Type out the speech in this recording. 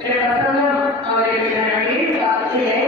ഇവിടെ പ്രസംഗം അവതരിപ്പിക്കാൻ വേണ്ടി ചർച്ചയിലെ